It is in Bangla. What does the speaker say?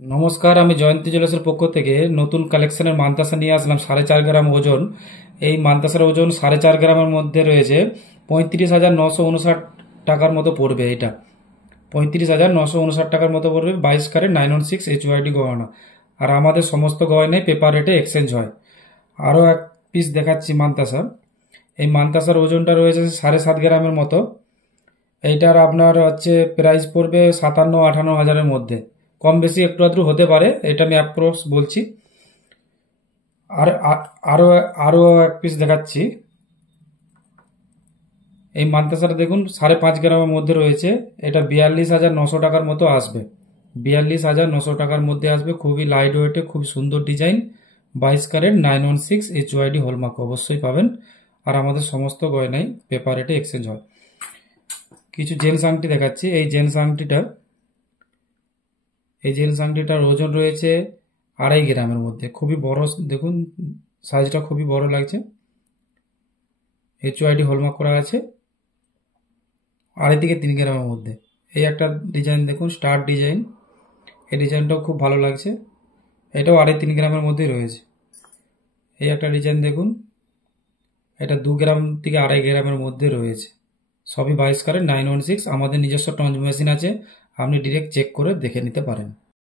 নমস্কার, আমি জয়ন্তী জুয়েলার্সের পক্ষ থেকে নতুন কালেকশনের মানতাসা নিয়ে আসলাম। 4.5 গ্রাম ওজন। এই মানতাসার ওজন 4.5 গ্রামের মধ্যে রয়েছে। 35,959 টাকার মতো পড়বে। এটা 35,959 টাকার মতো পড়বে। 22 ক্যারেট 916 HYD গহনা। আর আমাদের সমস্ত গয়নায় পেপার রেটে এক্সচেঞ্জ হয়। আরও এক পিস দেখাচ্ছি মানতাসা। এই মানতাসার ওজনটা রয়েছে 7.5 গ্রামের মতো। এইটার আপনার হচ্ছে প্রাইস পড়বে 57-58 হাজারের মধ্যে। কম বেশি একটু আধটু হতে পারে, এটা আমি অ্যাপ্রক্স বলছি। আর আরো আরো এক পিস দেখাচ্ছি। এই মান্তাসাটা দেখুন 5.5 গ্রামের মধ্যে রয়েছে। এটা 42,900 টাকার মতো আসবে। 42,900 টাকার মধ্যে আসবে। খুবই লাইট ওয়েটে, খুব সুন্দর ডিজাইন। 22 ক্যারেট 916 HYD হলমার্ক অবশ্যই পাবেন। আর আমাদের সমস্ত গয়নাই পেপার রেটে এক্সচেঞ্জ হয়। কিছু জেন্টস আংটি দেখাচ্ছি। এই জেন্টস আংটিটার ওজন রয়েছে 2.5 গ্রামের মধ্যে। খুবই বড়, দেখুন সাইজটা খুবই বড় লাগছে। HYD হলমার্ক করা আছে। 2.5 থেকে 3 গ্রামের মধ্যে। এই একটা ডিজাইন দেখুন, স্টার ডিজাইন। এই ডিজাইনটাও খুব ভালো লাগছে। এটাও 2.5-3 গ্রামের মধ্যেই রয়েছে। এই একটা ডিজাইন দেখুন, এটা 2 গ্রাম থেকে 2.5 গ্রামের মধ্যে রয়েছে। সবই 22 ক্যারেট 916। আমাদের নিজস্ব টঞ্চ মেশিন আছে, আপনি ডিরেক্ট চেক করে দেখে নিতে পারেন।